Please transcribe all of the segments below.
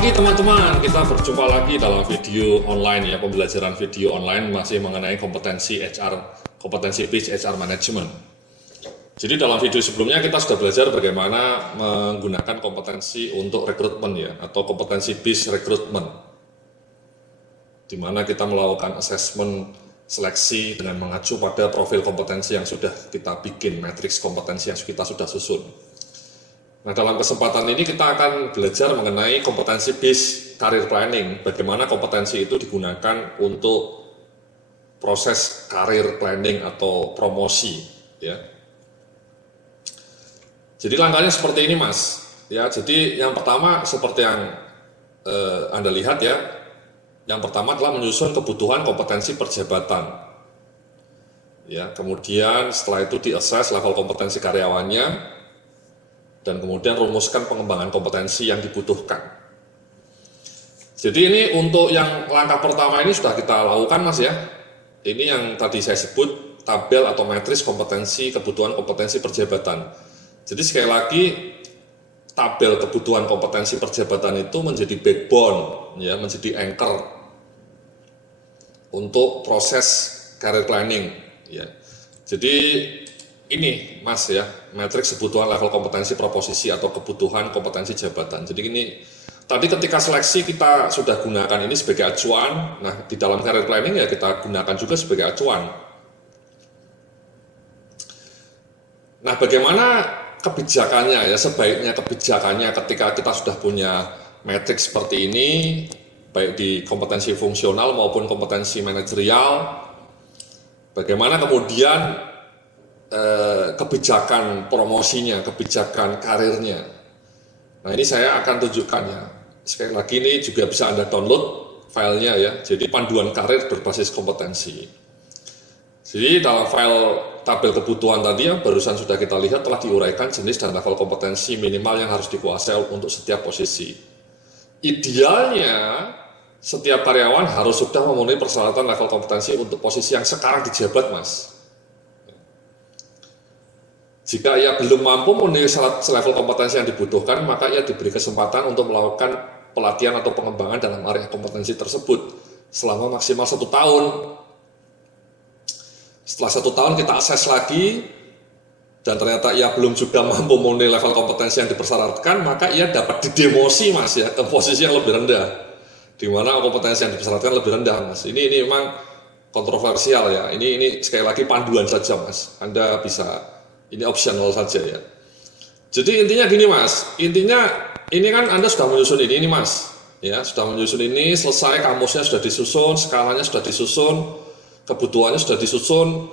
pagi teman-teman, kita berjumpa lagi dalam video online ya, pembelajaran video online masih mengenai kompetensi HR, kompetensi PIS HR Management. Jadi dalam video sebelumnya kita sudah belajar bagaimana menggunakan kompetensi untuk rekrutmen ya, atau kompetensi PIS rekrutmen, di mana kita melakukan assessment seleksi dengan mengacu pada profil kompetensi yang sudah kita bikin, matriks kompetensi yang kita sudah susun. Nah, dalam kesempatan ini kita akan belajar mengenai kompetensi PIS career planning, bagaimana kompetensi itu digunakan untuk proses career planning atau promosi ya. Jadi langkahnya seperti ini Mas ya. Jadi yang pertama seperti yang Anda lihat ya, yang pertama adalah menyusun kebutuhan kompetensi perjabatan ya, kemudian setelah itu di-assess level kompetensi karyawannya, dan kemudian rumuskan pengembangan kompetensi yang dibutuhkan. Jadi ini untuk yang langkah pertama ini sudah kita lakukan Mas ya. Ini yang tadi saya sebut tabel atau matriks kompetensi, kebutuhan kompetensi perjabatan. Jadi sekali lagi tabel kebutuhan kompetensi perjabatan itu menjadi backbone ya, menjadi anchor untuk proses career planning ya. Jadi ini Mas ya, matriks kebutuhan level kompetensi proposisi atau kebutuhan kompetensi jabatan. Jadi ini tadi ketika seleksi kita sudah gunakan ini sebagai acuan. Nah, di dalam career planning ya kita gunakan juga sebagai acuan. Nah, bagaimana kebijakannya ya, sebaiknya kebijakannya ketika kita sudah punya matriks seperti ini, baik di kompetensi fungsional maupun kompetensi manajerial, bagaimana kemudian kebijakan promosinya, kebijakan karirnya. Nah, ini saya akan tunjukkan ya. Sekali lagi ini juga bisa Anda download filenya ya. Jadi panduan karir berbasis kompetensi. Jadi dalam file tabel kebutuhan tadi yang barusan sudah kita lihat telah diuraikan jenis dan level kompetensi minimal yang harus dikuasai untuk setiap posisi. Idealnya setiap karyawan harus sudah memenuhi persyaratan level kompetensi untuk posisi yang sekarang dijabat Mas. Jika ia belum mampu memenuhi level kompetensi yang dibutuhkan, maka ia diberi kesempatan untuk melakukan pelatihan atau pengembangan dalam area kompetensi tersebut selama maksimal 1 tahun. Setelah 1 tahun kita akses lagi, dan ternyata ia belum juga mampu memenuhi level kompetensi yang dipersyaratkan, maka ia dapat didemosi Mas ya, ke posisi yang lebih rendah, di mana kompetensi yang dipersyaratkan lebih rendah Mas. Ini memang kontroversial ya. Ini sekali lagi panduan saja Mas. Anda bisa, ini optional saja ya. Jadi intinya gini Mas, intinya ini kan Anda sudah menyusun ini Mas, ya sudah menyusun ini, selesai, kamusnya sudah disusun, skalanya sudah disusun, kebutuhannya sudah disusun.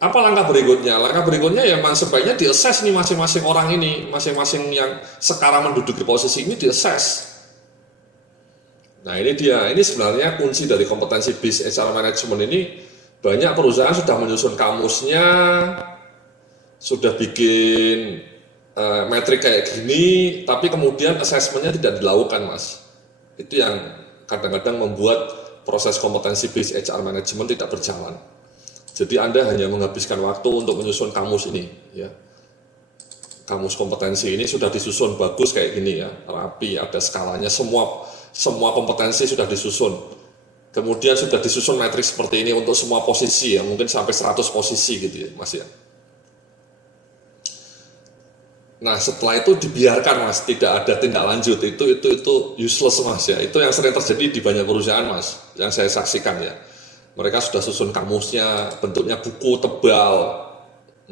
Apa langkah berikutnya? Langkah berikutnya ya memang sebaiknya di-assess nih masing-masing orang ini, masing-masing yang sekarang menduduki posisi ini di-assess. Nah ini dia, ini sebenarnya kunci dari kompetensi BIS HR Management ini. Banyak perusahaan sudah menyusun kamusnya, sudah bikin metrik kayak gini, tapi kemudian assessment-nya tidak dilakukan Mas. Itu yang kadang-kadang membuat proses kompetensi BIS HR Management tidak berjalan. Jadi Anda hanya menghabiskan waktu untuk menyusun kamus ini ya. Kamus kompetensi ini sudah disusun bagus kayak gini ya, rapi, ada skalanya, semua kompetensi sudah disusun. Kemudian sudah disusun matriks seperti ini untuk semua posisi ya, mungkin sampai 100 posisi gitu ya Mas ya. Nah setelah itu dibiarkan Mas, tidak ada tindak lanjut, itu useless Mas ya. Itu yang sering terjadi di banyak perusahaan Mas, yang saya saksikan ya. Mereka sudah susun kamusnya, bentuknya buku tebal,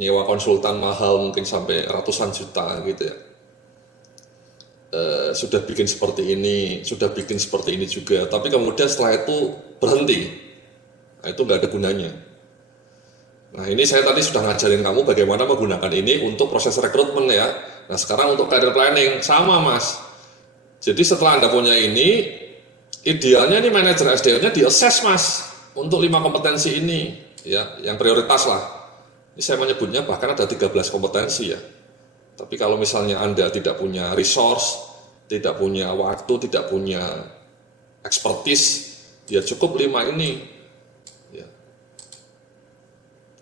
nyewa konsultan mahal mungkin sampai ratusan juta gitu ya. Sudah bikin seperti ini, sudah bikin seperti ini juga, tapi kemudian setelah itu berhenti. Nah, itu nggak ada gunanya. Nah ini saya tadi sudah ngajarin kamu bagaimana menggunakan ini untuk proses rekrutmen ya. Nah sekarang untuk career planning sama Mas. Jadi setelah Anda punya ini, idealnya nih manajer SDM-nya di-assess Mas untuk 5 kompetensi ini ya, yang prioritas lah. Ini saya menyebutnya bahkan ada 13 kompetensi ya. Tapi kalau misalnya Anda tidak punya resource, tidak punya waktu, tidak punya expertise, ya cukup 5 ini.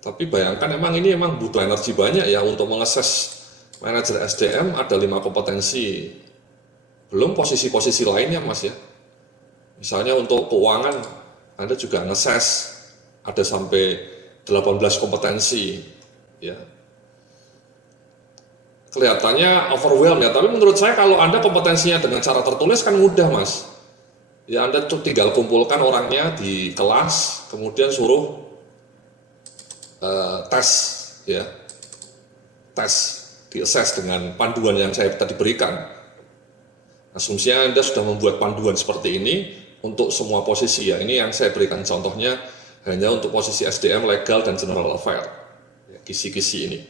Tapi bayangkan ini emang butuh energi banyak ya untuk mengakses manajer SDM, ada 5 kompetensi. Belum posisi-posisi lainnya Mas ya. Misalnya untuk keuangan, Anda juga nge-assess ada sampai 18 kompetensi. Ya. Kelihatannya overwhelmed ya, tapi menurut saya kalau Anda kompetensinya dengan cara tertulis kan mudah Mas. Ya Anda tuh tinggal kumpulkan orangnya di kelas, kemudian suruh tes, ya, tes, di-assess dengan panduan yang saya tadi berikan. Asumsinya Anda sudah membuat panduan seperti ini untuk semua posisi ya. Ini yang saya berikan contohnya hanya untuk posisi SDM, legal, dan general affair, ya, kisi-kisi ini.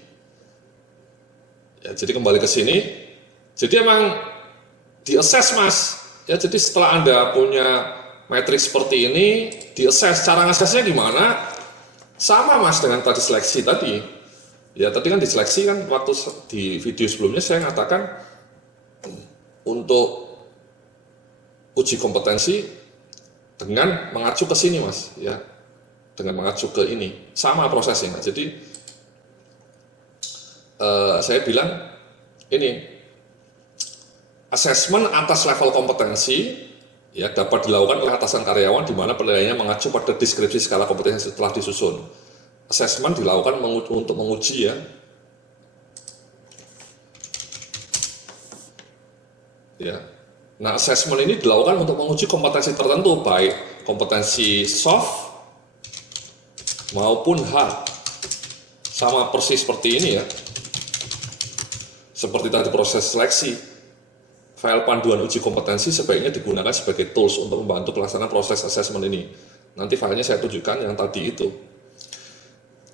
Ya, jadi kembali ke sini, jadi emang di-assess Mas. Ya, jadi setelah Anda punya matriks seperti ini, di-assess, cara nge-assessnya gimana? Sama Mas dengan tadi seleksi tadi. Ya, tadi kan di seleksi kan waktu di video sebelumnya saya mengatakan untuk uji kompetensi dengan mengacu ke sini Mas, ya. Dengan mengacu ke ini, sama prosesnya. Jadi saya bilang ini assessment atas level kompetensi ya dapat dilakukan oleh atasan karyawan di mana penilaiannya mengacu pada deskripsi skala kompetensi setelah disusun. Assessment dilakukan untuk menguji ya. Ya. Nah, assessment ini dilakukan untuk menguji kompetensi tertentu baik kompetensi soft maupun hard. Sama persis seperti ini ya. Seperti tadi proses seleksi. File panduan uji kompetensi sebaiknya digunakan sebagai tools untuk membantu pelaksanaan proses assessment ini. Nanti filenya saya tunjukkan yang tadi itu.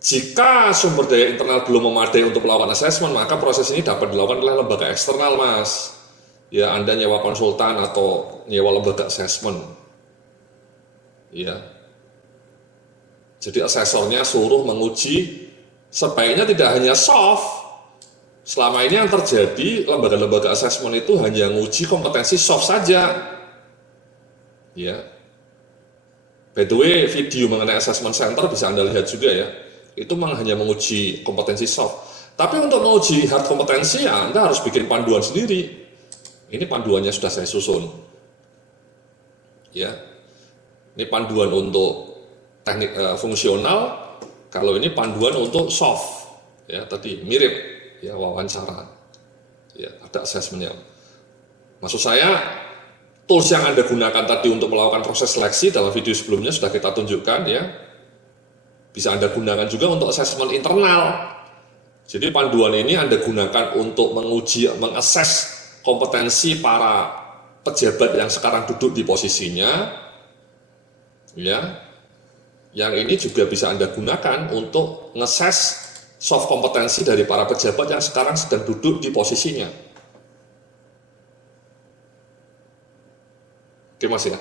Jika sumber daya internal belum memadai untuk melakukan assessment, maka proses ini dapat dilakukan oleh lembaga eksternal, Mas. Ya, Anda nyewa konsultan atau nyewa lembaga assessment. Ya. Jadi asesornya suruh menguji, sebaiknya tidak hanya soft. Selama ini yang terjadi, lembaga-lembaga assessment itu hanya menguji kompetensi soft saja. Ya. By the way, video mengenai assessment center bisa Anda lihat juga ya. Itu hanya menguji kompetensi soft. Tapi untuk menguji hard kompetensi, ya Anda harus bikin panduan sendiri. Ini panduannya sudah saya susun. Ya. Ini panduan untuk teknik fungsional. Kalau ini panduan untuk soft. Ya, tadi mirip. Ya, wawancara, ya, ada assessment-nya. Maksud saya, tools yang Anda gunakan tadi untuk melakukan proses seleksi dalam video sebelumnya sudah kita tunjukkan ya. Bisa Anda gunakan juga untuk assessment internal. Jadi panduan ini Anda gunakan untuk menguji, mengakses kompetensi para pejabat yang sekarang duduk di posisinya. Ya. Yang ini juga bisa Anda gunakan untuk ngeses soft kompetensi dari para pejabat yang sekarang sedang duduk di posisinya. Oke Mas ya.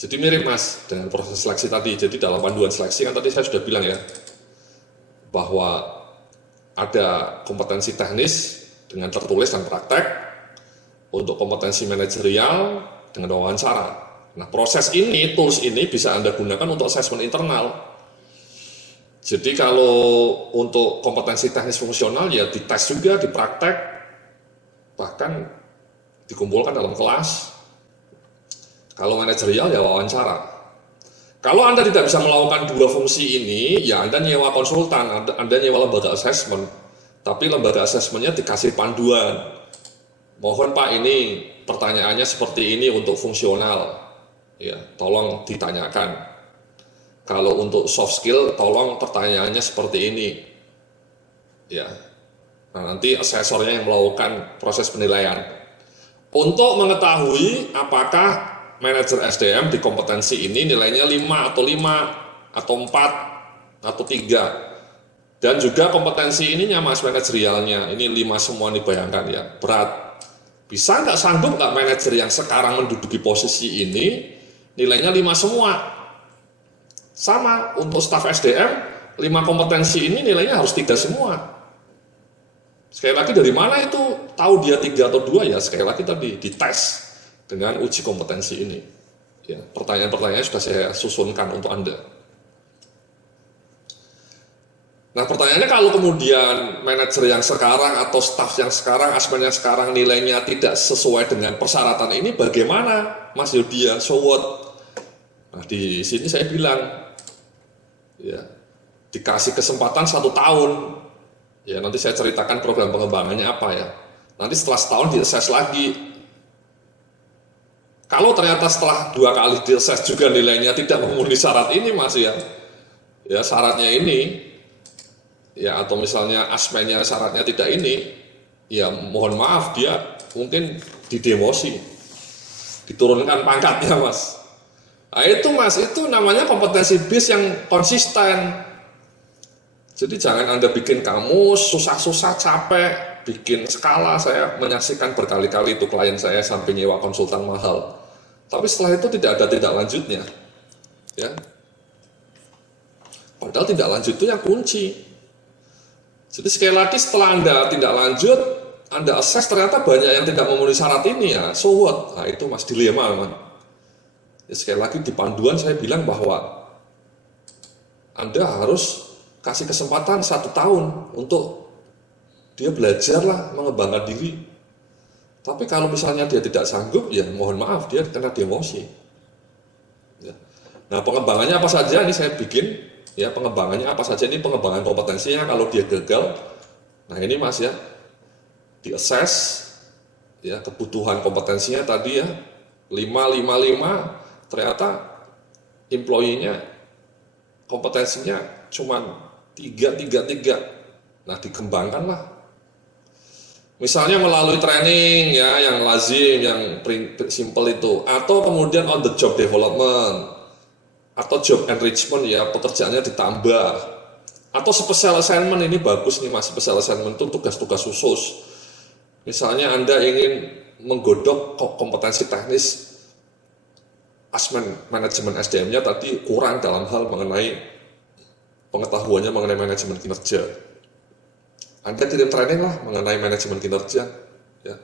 Jadi mirip Mas dengan proses seleksi tadi. Jadi dalam panduan seleksi kan tadi saya sudah bilang ya, bahwa ada kompetensi teknis dengan tertulis dan praktek, untuk kompetensi manajerial dengan wawancara. Nah proses ini, tools ini bisa Anda gunakan untuk assessment internal. Jadi kalau untuk kompetensi teknis fungsional ya dites juga, dipraktek, bahkan dikumpulkan dalam kelas. Kalau manajerial ya wawancara. Kalau Anda tidak bisa melakukan dua fungsi ini, ya Anda nyewa konsultan, Anda nyewa lembaga assessment. Tapi lembaga assessmentnya dikasih panduan. Mohon Pak ini pertanyaannya seperti ini untuk fungsional. Ya, tolong ditanyakan. Kalau untuk soft skill, tolong pertanyaannya seperti ini. Ya. Nah, nanti asesornya yang melakukan proses penilaian. Untuk mengetahui apakah manajer SDM di kompetensi ini nilainya 5 atau 4 atau 3. Dan juga kompetensi ininya Mas manajerialnya. Ini 5 semua nih bayangkan ya, berat. Bisa nggak, sanggup nggak manajer yang sekarang menduduki posisi ini nilainya 5 semua? Sama, untuk staf SDM, 5 kompetensi ini nilainya harus 3 semua. Sekali lagi dari mana itu tahu dia 3 atau 2 ya? Sekali lagi tadi dites dengan uji kompetensi ini. Ya, pertanyaan-pertanyaan sudah saya susunkan untuk Anda. Nah pertanyaannya kalau kemudian manajer yang sekarang atau staff yang sekarang, asmen yang sekarang nilainya tidak sesuai dengan persyaratan ini, bagaimana Mas Yodia? So what? Nah di sini saya bilang, ya dikasih kesempatan 1 tahun, ya nanti saya ceritakan program pengembangannya apa ya. Nanti setelah setahun di-assess lagi. Kalau ternyata setelah 2 kali di-assess juga nilainya tidak memenuhi syarat ini Mas ya syaratnya ini, ya atau misalnya asmennya syaratnya tidak ini, ya mohon maaf dia mungkin didemosi, diturunkan pangkatnya Mas. Nah itu Mas, itu namanya kompetensi base yang konsisten. Jadi jangan Anda bikin kamus, susah-susah capek, bikin skala. Saya menyaksikan berkali-kali itu klien saya sampai nyewa konsultan mahal. Tapi setelah itu tidak ada tindak lanjutnya. Ya. Padahal tindak lanjut itu yang kunci. Jadi sekali lagi setelah Anda tindak lanjut, Anda assess ternyata banyak yang tidak memenuhi syarat ini ya, so what? Nah itu Mas dilema man. Ya, sekali lagi di panduan saya bilang bahwa Anda harus kasih kesempatan 1 tahun untuk dia belajarlah mengembangkan diri. Tapi kalau misalnya dia tidak sanggup, ya mohon maaf dia kena demosi. Ya. Nah pengembangannya apa saja ini saya bikin, ya pengembangannya apa saja ini pengembangan kompetensinya kalau dia gagal. Nah ini Mas ya, di assess ya kebutuhan kompetensinya tadi ya 5, ternyata employee-nya kompetensinya cuma 3. Nah dikembangkanlah. Misalnya melalui training ya yang lazim, yang simple itu, atau kemudian on the job development, atau job enrichment ya pekerjaannya ditambah, atau special assignment. Ini bagus nih Mas, special assignment itu tugas-tugas khusus. Misalnya Anda ingin menggodok kompetensi teknis manajemen SDM-nya tadi kurang dalam hal mengenai pengetahuannya mengenai manajemen kinerja. Anda kirim training lah mengenai manajemen kinerja. Ya.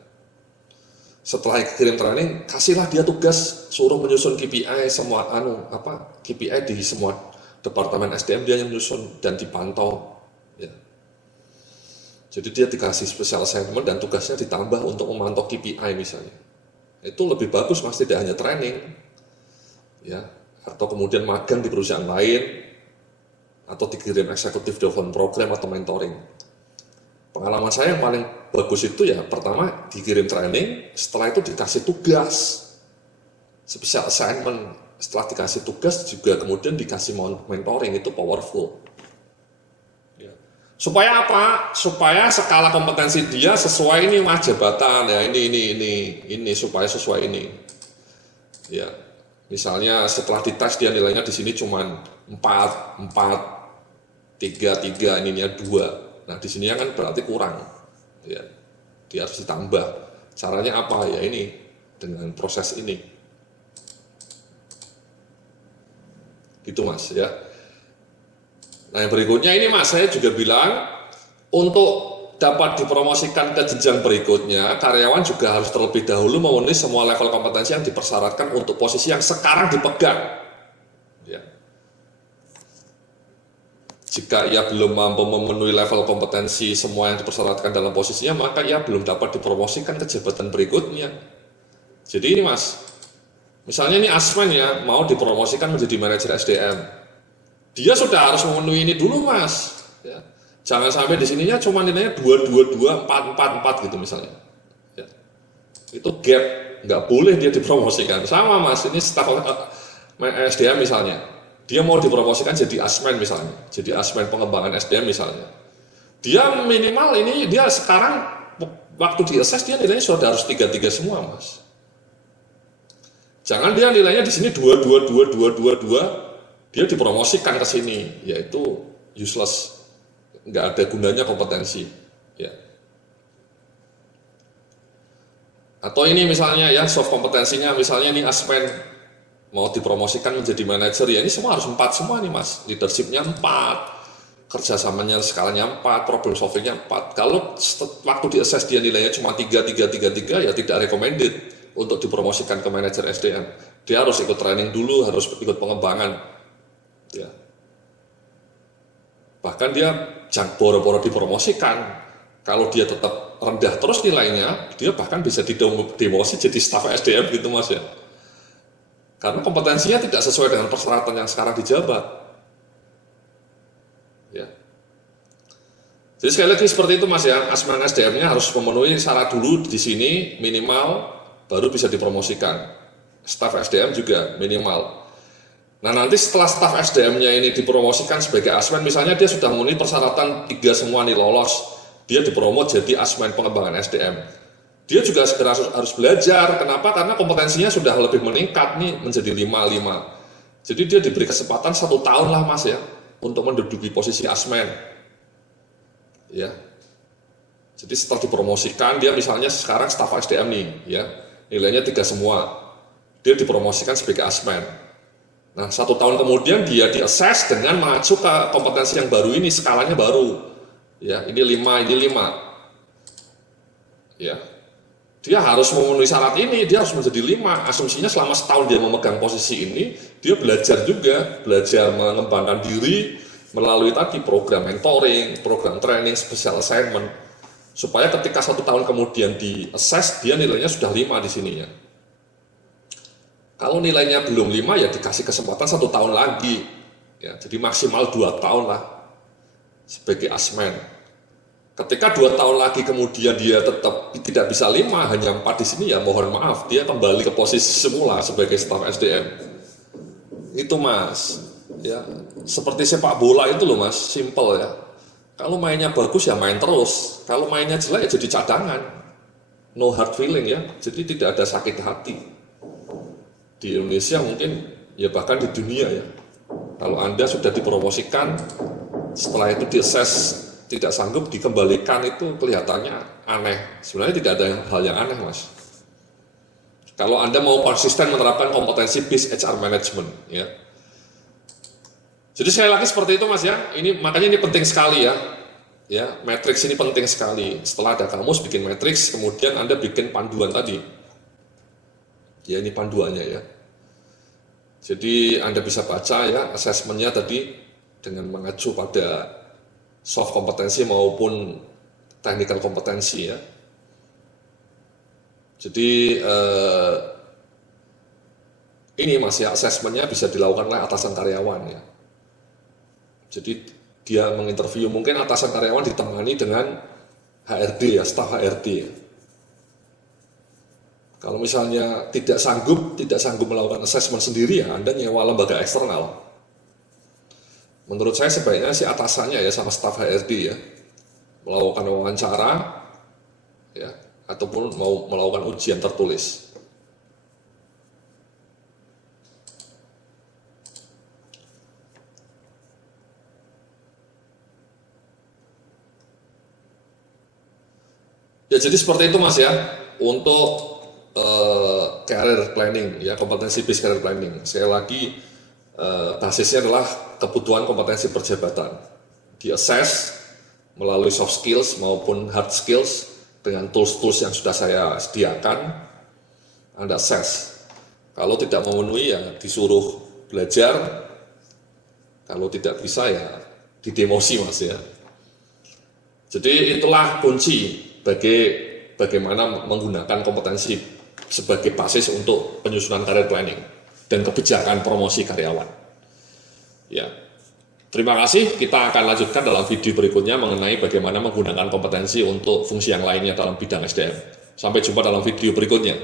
Setelah kirim training, kasihlah dia tugas, suruh menyusun KPI semua KPI di semua departemen SDM dia yang menyusun dan dipantau. Ya. Jadi dia dikasih special assignment dan tugasnya ditambah untuk memantau KPI misalnya. Itu lebih bagus Mas, tidak hanya training. Ya, atau kemudian magang di perusahaan lain, atau dikirim eksekutif development program atau mentoring. Pengalaman saya yang paling bagus itu ya pertama dikirim training, setelah itu dikasih tugas, special assignment, setelah dikasih tugas juga kemudian dikasih mentoring, itu powerful. Ya. Supaya apa? Supaya skala kompetensi dia sesuai ini Mas jabatan ya ini supaya sesuai ini. Ya. Misalnya setelah dites dia nilainya di sini cuma 4, 3, ininya 2. Nah di sini kan berarti kurang. Ya, dia harus ditambah. Caranya apa ya ini dengan proses ini. Gitu Mas ya. Nah yang berikutnya ini Mas, saya juga bilang untuk dapat dipromosikan ke jenjang berikutnya, karyawan juga harus terlebih dahulu memenuhi semua level kompetensi yang dipersyaratkan untuk posisi yang sekarang dipegang. Ya. Jika ia belum mampu memenuhi level kompetensi semua yang dipersyaratkan dalam posisinya, maka ia belum dapat dipromosikan ke jabatan berikutnya. Jadi ini Mas, misalnya ini asmen ya, mau dipromosikan menjadi manajer SDM. Dia sudah harus memenuhi ini dulu Mas. Ya. Jangan sampai di sininya cuma nilainya 2, 4 gitu misalnya. Ya. Itu gap, nggak boleh dia dipromosikan. Sama Mas, ini staf SDM misalnya. Dia mau dipromosikan jadi asmen misalnya. Jadi asmen pengembangan SDM misalnya. Dia minimal ini, dia sekarang waktu di assess dia nilainya sudah harus 3 semua Mas. Jangan dia nilainya di sini 2, dia dipromosikan ke sini. Yaitu useless. Nggak ada gunanya kompetensi, ya. Atau ini misalnya ya soft kompetensinya, misalnya ini asmen mau dipromosikan menjadi manajer ya ini semua harus 4 semua nih Mas, leadershipnya 4, kerjasamanya skalanya 4, problem solvingnya 4. Kalau waktu di assess dia nilainya cuma 3 ya tidak recommended untuk dipromosikan ke manajer SDM. Dia harus ikut training dulu, harus ikut pengembangan, ya. Bahkan dia boro-boro dipromosikan. Kalau dia tetap rendah terus nilainya, dia bahkan bisa didemosi jadi staf SDM gitu mas ya. Karena kompetensinya tidak sesuai dengan persyaratan yang sekarang dijabat. Ya. Jadi sekali lagi seperti itu mas ya, asesmen SDM-nya harus memenuhi syarat dulu di sini minimal, baru bisa dipromosikan. Staf SDM juga minimal. Nah nanti setelah staf SDM-nya ini dipromosikan sebagai asmen, misalnya dia sudah memenuhi persyaratan 3 semua nih lolos, dia dipromot jadi asmen pengembangan SDM. Dia juga segera harus belajar. Kenapa? Karena kompetensinya sudah lebih meningkat nih menjadi 5. Jadi dia diberi kesempatan 1 tahun lah mas ya untuk menduduki posisi asmen. Ya. Jadi setelah dipromosikan dia misalnya sekarang staf SDM nih ya, nilainya 3 semua. Dia dipromosikan sebagai asmen. Nah 1 tahun kemudian dia diassess dengan mengacu ke kompetensi yang baru ini, skalanya baru. Ya, ini 5, ini 5. Ya. Dia harus memenuhi syarat ini, dia harus menjadi 5. Asumsinya selama setahun dia memegang posisi ini, dia belajar juga, belajar mengembangkan diri melalui tadi program mentoring, program training, special assignment, supaya ketika 1 tahun kemudian di-assess, dia nilainya sudah 5 di sininya. Kalau nilainya belum 5, ya dikasih kesempatan 1 tahun lagi. Ya, jadi maksimal 2 tahun lah sebagai asmen. Ketika 2 tahun lagi kemudian dia tetap tidak bisa 5, hanya 4 di sini, ya mohon maaf, dia kembali ke posisi semula sebagai staf SDM. Itu mas, ya seperti sepak bola itu loh mas, simple ya. Kalau mainnya bagus ya main terus, kalau mainnya jelek ya jadi cadangan. No hard feeling ya, jadi tidak ada sakit hati. Di Indonesia mungkin, ya bahkan di dunia ya. Kalau Anda sudah dipromosikan, setelah itu di-assess tidak sanggup dikembalikan, itu kelihatannya aneh. Sebenarnya tidak ada hal yang aneh mas. Kalau Anda mau konsisten menerapkan kompetensi BIS HR Management ya. Jadi sekali lagi seperti itu mas ya. Ini makanya ini penting sekali ya. Ya, matriks ini penting sekali. Setelah ada kamus bikin matriks, kemudian Anda bikin panduan tadi. Ya ini panduannya ya. Jadi Anda bisa baca ya asesmennya tadi dengan mengacu pada soft kompetensi maupun technical kompetensi ya. Jadi ini mas ya, asesmennya bisa dilakukan oleh atasan karyawan ya. Jadi dia menginterview, mungkin atasan karyawan ditemani dengan HRD ya, staf HRD ya. Kalau misalnya tidak sanggup melakukan asesmen sendiri ya, Anda nyewa lembaga eksternal. Menurut saya sebaiknya si atasannya ya sama staf HRD ya melakukan wawancara ya ataupun mau melakukan ujian tertulis. Ya jadi seperti itu mas ya untuk career planning ya, kompetensi based career planning. Saya lagi basisnya adalah kebutuhan kompetensi perjabatan, di-assess melalui soft skills maupun hard skills dengan tools-tools yang sudah saya sediakan. Anda assess, kalau tidak memenuhi ya disuruh belajar, kalau tidak bisa ya didemosi mas ya. Jadi itulah kunci bagaimana menggunakan kompetensi sebagai basis untuk penyusunan career planning dan kebijakan promosi karyawan. Ya, terima kasih. Kita akan lanjutkan dalam video berikutnya mengenai bagaimana menggunakan kompetensi untuk fungsi yang lainnya dalam bidang SDM. Sampai jumpa dalam video berikutnya.